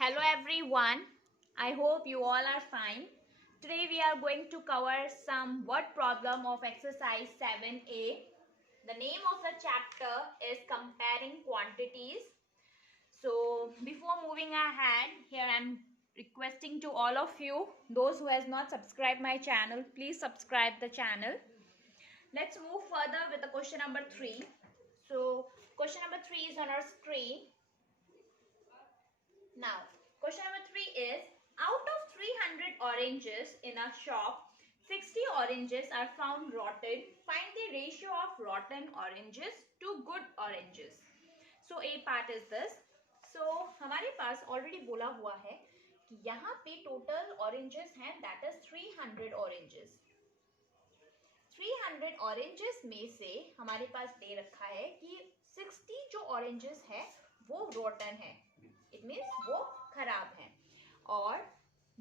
Hello everyone, I hope you all are fine. Today we are going to cover some word problem of exercise 7a. The name of the chapter is comparing quantities. So before moving ahead, here I am requesting to all of you, those who has not subscribed my channel, please subscribe the channel. Let's move further with the question number 3. So question number 3 is on our screen. Now, question number 3 is, out of 300 oranges in a shop, 60 oranges are found rotten. Find the ratio of rotten oranges to good oranges. So, A part is this. So, हमारे पास already बोला हुआ है कि यहाँ पे total oranges हैं, that is 300 oranges. 300 oranges में से हमारे पास दे रखा है कि 60 जो oranges है वो rotten है. इट मीन्स वो खराब है और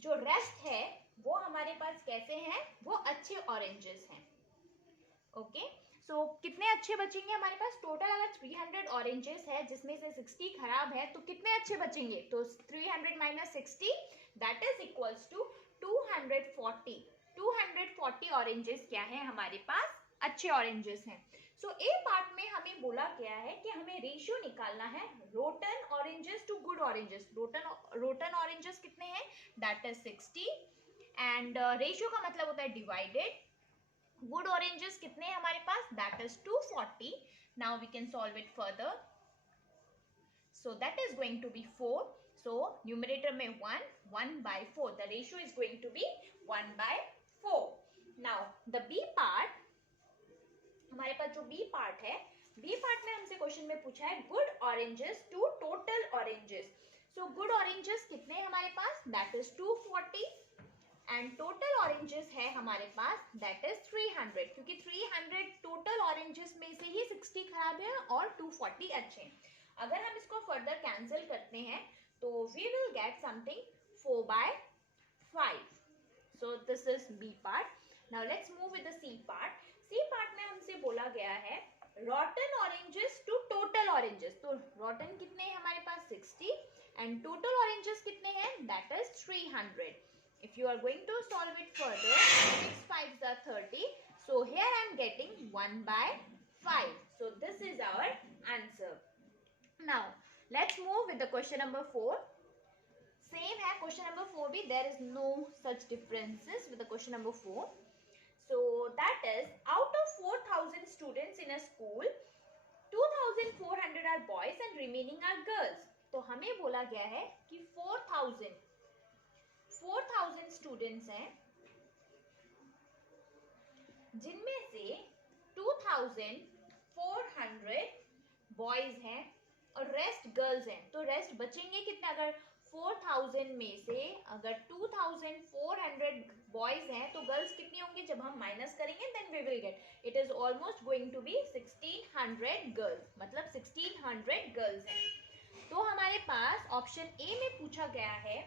जो रेस्ट है वो हमारे पास कैसे हैं, वो अच्छे ऑरेंजेस हैं. ओके, सो कितने अच्छे बचेंगे हमारे पास? टोटल अगर 300 ऑरेंजेस है जिसमें से 60 खराब है तो कितने अच्छे बचेंगे? तो 300 minus 60 that is equals to 240. 240 oranges क्या है हमारे पास? अच्छे ऑरेंजेस हैं. सो ए पार्ट में हमें बोला गया है कि हमें रेशियो निकालना है rotten oranges to good oranges. Rotten oranges कितने हैं? दैट इज 60 एंड रेशियो का मतलब होता है डिवाइडेड. गुड ऑरेंजेस कितने हैं हमारे पास? That is 240. Now we can solve it further. So that is going to be 4. So numerator में 1 by 4. The ratio is going to be 1 by 4. Now the B part, हमारे पास जो B part है, B part में हमसे question में पूछा है good oranges to total oranges. So good oranges कितने हैं हमारे पास? That is 240 and total oranges है हमारे पास दैट इज 300. क्योंकि 300 टोटल ऑरेंजेस में से ही 60 खराब है और 240 अच्छे हैं. अगर हम इसको फर्दर कैंसिल करते हैं तो we will get something 4 by 5. So this is B part. Now let's move with the C part. C part में हमसे बोला गया है rotten oranges to total oranges. तो रॉटन कितने हैं हमारे पास? 60 एंड टोटल ऑरेंजेस कितने हैं? That is 300. If you are going to solve it further, 6 5s are 30. So here I am getting 1 by 5. So this is our answer. Now let's move with the question number 4. Same है question number 4 भी. There is no such differences with the question number 4. So that is, out of 4,000 students in a school, 2,400 are boys and remaining are girls. तो हमें बोला गया है कि 4,000 students हैं जिनमें से 2,400 boys हैं और रेस्ट गर्ल्स हैं. तो रेस्ट बचेंगे कितने? अगर 4,000 में से अगर 2,400 बॉयज हैं तो गर्ल्स कितनी होंगी? जब हम माइनस करेंगे then we will get, it is almost going to be 1600 girls. मतलब 1600 गर्ल्स हैं. तो हमारे पास ऑप्शन ए में पूछा गया है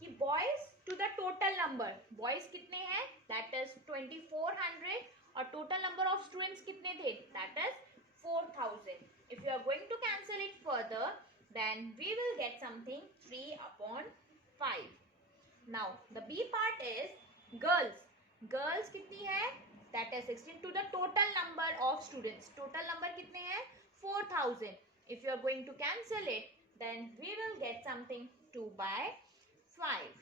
कि boys to the total number. Boys कितने हैं? दैट इज 2,400 और टोटल नंबर ऑफ स्टूडेंट्स कितने थे? That is 4,000. If you are going to cancel it further, then we will get something 3 upon 5. Now the B part is girls. Girls कितनी है? That is 16 to the total number of students. Total number कितने हैं? 4,000. If you are going to cancel it, then we will get something 2 by 5.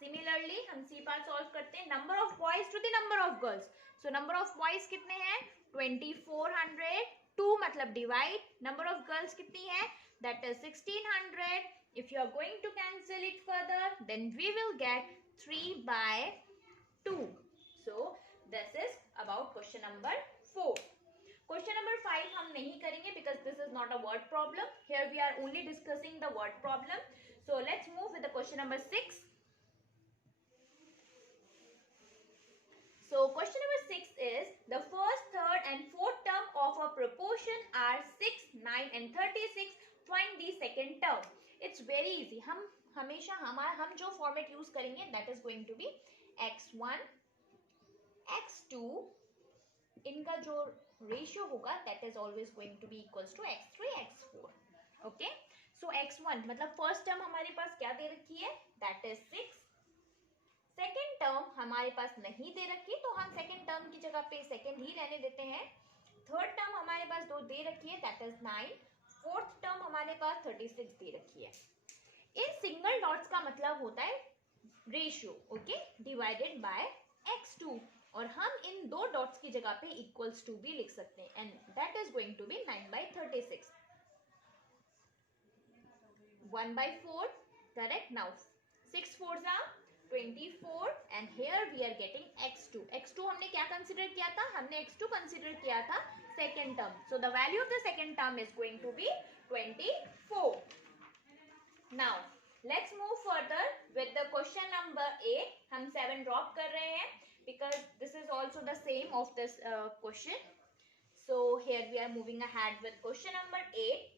Similarly हम C part solve करते हैं. Number of boys to the number of girls. So number of boys कितने हैं? 2,400. 2 मतलब divide. Number of girls कितनी है? That is 1600. If you are going to cancel it further then we will get 3 by 2. So this is about question number 4. Question number 5 हम नहीं करेंगे because this is not a word problem. Here we are only discussing the word problem. So let's move with the question number 6. So question number 6 is, the first, third and fourth term of a proportion are 6, 9 and 36. Find the second term. It's very easy. हम हमेशा हम जो format use करेंगे that is going to be x1, x2. इनका जो रेशियो होगा that is always going to be equals to x3, x4. Okay. सो x1 मतलब first term हमारे पास क्या दे रखी है, दैट इज 6। सेकेंड टर्म हमारे पास नहीं दे रखी, तो हम सेकेंड टर्म की जगह पे सेकेंड ही रहने देते हैं। थर्ड टर्म हमारे पास 2 दे रखी है, दैट इज 9। फोर्थ टर्म हमारे पास 36 दे रखी है। इन सिंगल डॉट्स का मतलब होता है ratio, okay, divided by x2, और हम इन 2 डॉट्स की जगह पे इक्वल्स टू भी लिख सकते हैं, and that is going to be 9/36। 1/4, correct? Now 6 4s are 24, and here we are getting x2. x2 हमने क्या कंसिडर किया था, हमने x2 कंसिडर किया था second term, so the value of the second term is going to be 24. Now let's move further with the question number 8. हम 7 drop कर रहे हैं because this is also the same of this question. So here we are moving ahead with question number 8.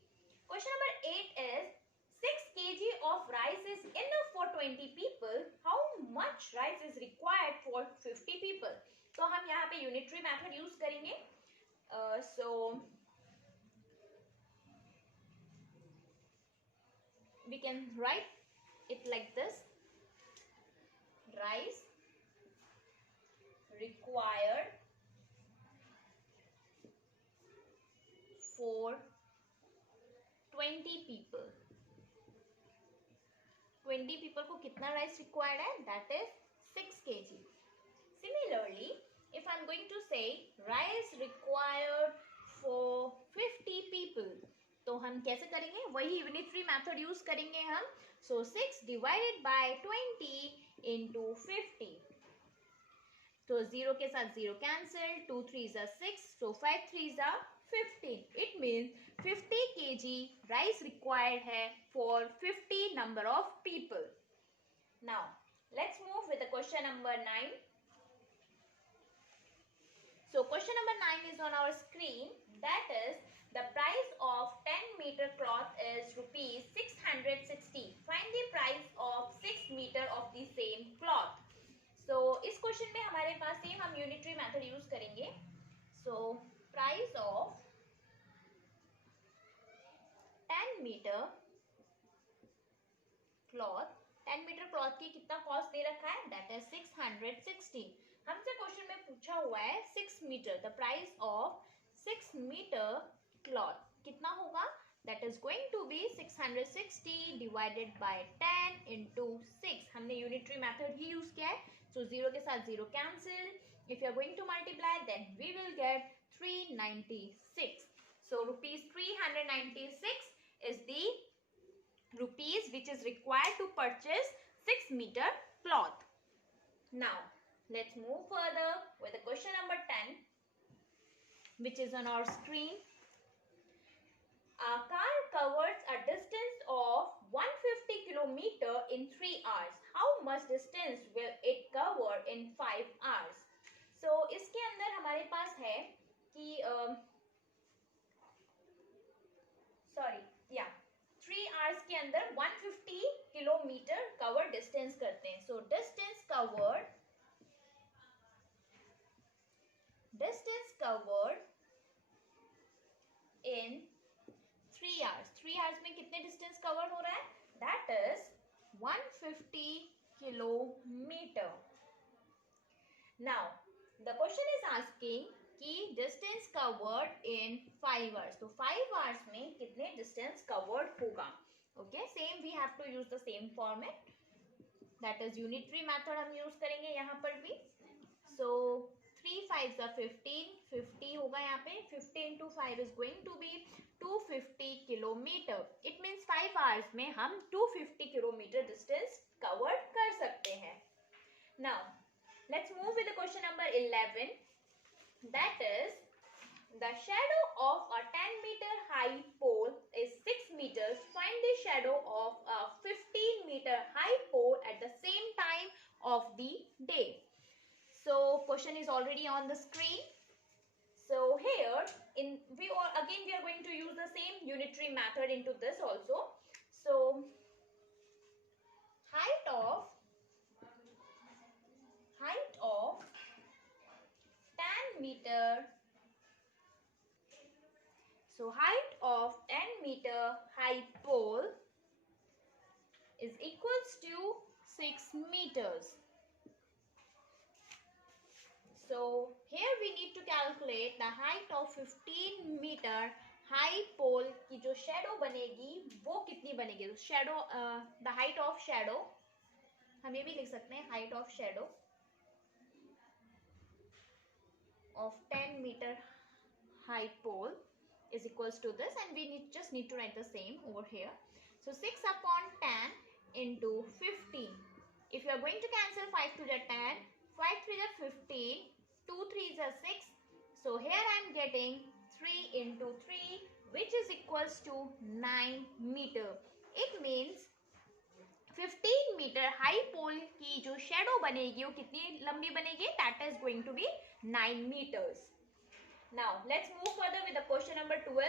Question number 8 is 6 kg of rice is enough for 20 people. How much rice is required for 50 people? तो हम यहाँ पे unitary method use करेंगे. So we can write it like this: rice required for 20 people. 20 people को कितना rice required है, that is 6 kg. Similarly, if I'm going to say rice required for 50 people, तो हम कैसे करेंगे, वही यूनिटरी मेथड यूज करेंगे हम. सो 6 डिवाइडेड बाय 20 इंटू 50. तो 0 के साथ 0 कैंसिल, 2 3s are 6, so 5 3s are 15. It means 50 kg rice required है for 50 number of people. Now let's move with the question number 9. So question number 9 is on our screen. That is, the price of 10 meter cloth is rupees 660. Find the price of 6 meter of the same cloth. So इस क्वेश्चन में हमारे पास same हम unitary method use करेंगे. So price of 10 metre cloth, 10 metre cloth की कितना कॉस्ट दे रखा है, दैट इज 660. हमसे क्वेश्चन में पूछा हुआ है 6 metre, the price of 6 metre cloth कितना होगा, that is going to be 660 divided by 10 into 6. हमने यूनिटरी मेथड ही यूज किया है, सो 0 के साथ 0 cancel. If you are going to multiply then we will get 396. So rupees 396 is the rupees which is required to purchase 6 meter cloth. Now let's move further with the question number 10, which is on our screen. A car covers a distance of 150 kilometer in 3 hours. How much distance will it cover in 5 hours? So इसके अंदर हमारे पास है कि 3 hours के अंदर 150 kilometre cover distance करते हैं. So distance covered इन 3 hours. 3 hours में कितने डिस्टेंस कवर हो रहा है, that is 150 kilometre. Now the question is asking कि डिस्टेंस कवर्ड इन 5 hours. तो 5 hours में कितने डिस्टेंस कवर्ड होगा. Okay, same we have to use the same format, that is unitary method हम यूज करेंगे यहाँ पर भी. सो 3 5s are 15, 50 होगा यहाँ पे. 50 into 5 is going to be 250 kilometre. It means 5 hours में हम 250 किलोमीटर डिस्टेंस कवर कर सकते हैं. Now let's move with the question number 11. That is, the shadow of a 10 meter high pole is 6 meters. Find the shadow of a 15 meter high pole at the same time of the day. So question is already on the screen. So here we are going to use the same unitary method into this also. So height of 10 meter. So height of 10 meter high pole 6 meters. So here we need to calculate the height of 15 meter high पोल की जो शेडो बनेगी वो कितनी बनेगी. तो shadow, the height of shadow, हम ये भी लिख सकते हैं height of shadow of 10 meter high pole is equals to this, and we just need to write the same over here. So 6 upon 10 into 15. If you are going to cancel 5 to the 10, 5 3 is 15, 2 3 is 6. So here I am getting 3 into 3, which is equals to 9 meter. It means 15 meter high pole की जो shadow बनेगी वो कितनी लंबी बनेगी? That is going to be 9 meters. Now let's move further with the question number 12.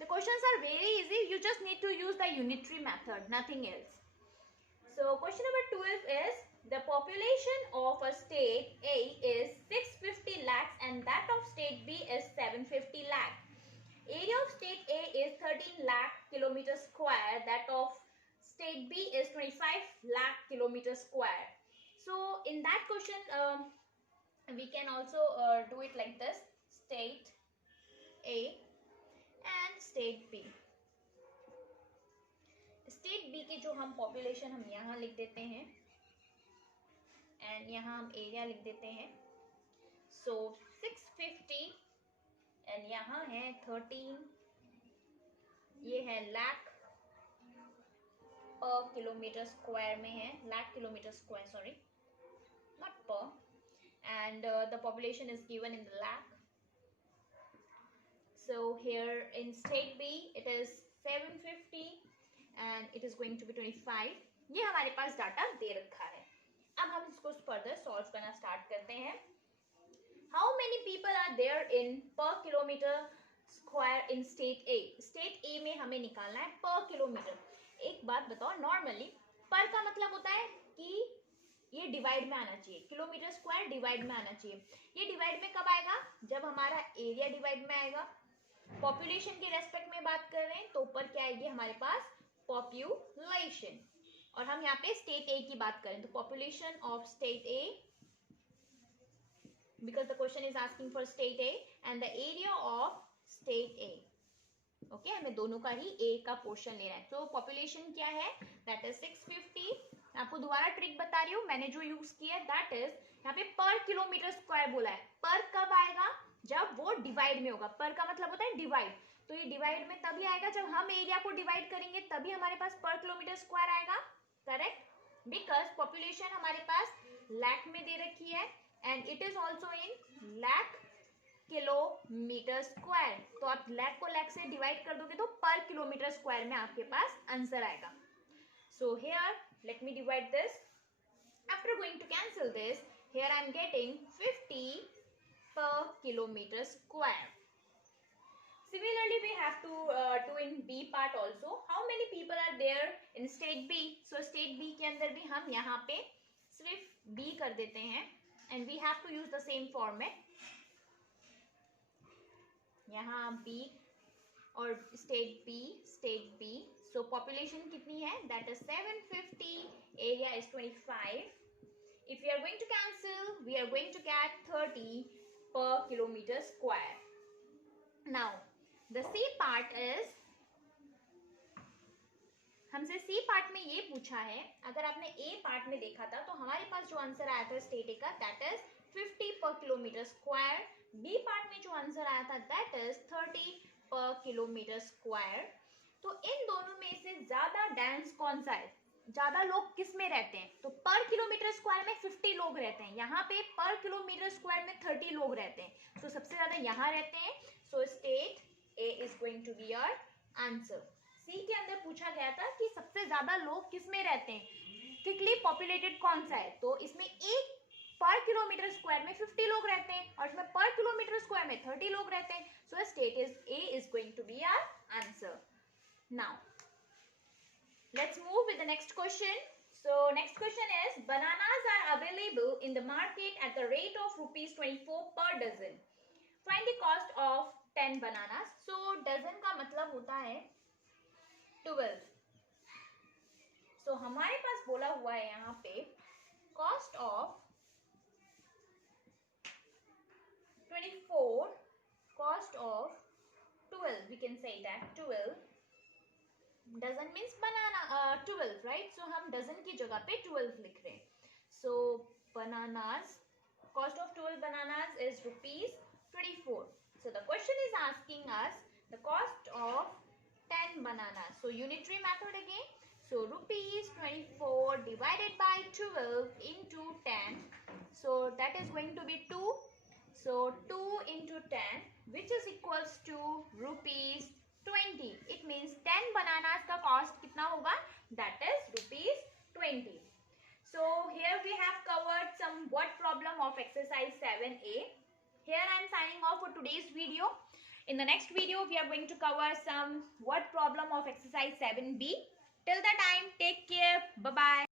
The questions are very easy. You just need to use the unitary method, nothing else. So question number 12 is, the population of a state A is 650 lakhs and that of state B is 750 lakh. Area of state A is 13 lakh kilometer square. That of state B is 25 lakh kilometer square. So in that question, we can also do it like this: state A and state B. State B की जो हम population हम यहाँ लिख देते हैं and यहाँ हम area लिख देते हैं. So 650 and यहाँ है 13, ये है lakh per kilometer square में है, lakh kilometer square, sorry, not per, and the population is given in the lakh. So here in state B it is 750 and it is going to be 25. ये हमारे पास डाटा दे रखा है. अब हम इसको further solve करना start करते हैं. How many people are there in per kilometer square in state A? State A में हमें निकालना है per kilometer. एक बात बताओ, normally per का मतलब होता है कि ये डिवाइड में आना चाहिए, किलोमीटर स्क्वायर डिवाइड में आना चाहिए. ये डिवाइड में कब आएगा? जब हमारा एरिया डिवाइड में आएगा. पॉपुलेशन के रेस्पेक्ट में बात कर रहे हैं तो ऊपर क्या आएगी हमारे पास? पॉपुलेशन. और हम यहाँ पे स्टेट ए की बात करें तो population of state A, because the question is asking for state A and the area of state A. Okay, हमें दोनों का ही A का पोर्शन लेना है. तो पॉपुलेशन क्या है? That is 650. मैं आपको दोबारा ट्रिक बता रही हूँ, मैंने जो यूज किया है that is, यहाँ पे पर किलोमीटर स्क्वायर बोला है. पर कब आएगा? जब वो डिवाइड में होगा. पर का मतलब होता है डिवाइड. तो ये डिवाइड में तभी आएगा जब हम एरिया को डिवाइड करेंगे, तभी हमारे पास पर किलोमीटर स्क्वायर आएगा. करेक्ट? बिकॉज पॉपुलेशन हमारे पास लाख में दे रखी है and it is also in lakh kilometre square. तो आप लाख को लाख से डिवाइड कर दोगे तो पर किलोमीटर स्क्वायर में आपके पास आंसर आएगा. So here let me divide this. After going to cancel this, here I am getting 50 per kilometer square. Similarly, we have to do in B part also. How many people are there in state B? So state B के अंदर भी हम यहाँ पे सिर्फ B कर देते हैं and we have to use the same format. यहाँ B और state B. So population कितनी है? That is 750. Area is 25. If we are going to cancel, we are going to get 30 per kilometer square. Now the C part is, हमसे C part में ये पूछा है. अगर आपने A पार्ट में देखा था तो हमारे पास जो आंसर आया था स्टेट ए का that is 50 per kilometer square. B part में जो आंसर आया था that is 30 per kilometer square. तो इन दोनों में से ज्यादा डेंस कौन सा है? ज्यादा लोग किस में रहते हैं? तो पर किलोमीटर स्क्वायर में 50 लोग रहते हैं, यहाँ पे पर किलोमीटर स्क्वायर में 30 लोग रहते हैं. तो सबसे ज्यादा यहाँ रहते हैं. So state A is going to be your answer. C के अंदर पूछा गया था कि सबसे ज्यादा लोग किस में रहते हैं, थिकली पॉपुलेटेड कौन सा है? तो इसमें एक पर किलोमीटर स्क्वायर में 50 लोग रहते हैं और इसमें पर किलोमीटर स्क्वायर में 30 लोग रहते हैं. So state is A is going to be our answer. Now let's move with the next question. So next question is, bananas are available in the market at the rate of ₹24 per dozen. Find the cost of 10 bananas. So dozen का मतलब होता है 12. So हमारे पास बोला हुआ है यहाँ पे cost of 24, cost of 12, we can say that 12 dozen means banana, 12, right? So हम dozen की जगह पे 12 लिख रहे हैं. So bananas, cost of 12 bananas is rupees 24. So the question is asking us the cost of 10 bananas. So unitary method again. So rupees 24 divided by 12 into 10. So that is going to be 2. So 2 into 10, which is equals to rupees 20. It means 10 bananas का cost कितना होगा? That is rupees 20. So here we have covered some word problem of exercise 7A. Here I am signing off for today's video. In the next video, we are going to cover some word problem of exercise 7B. Till the time, take care. Bye-bye.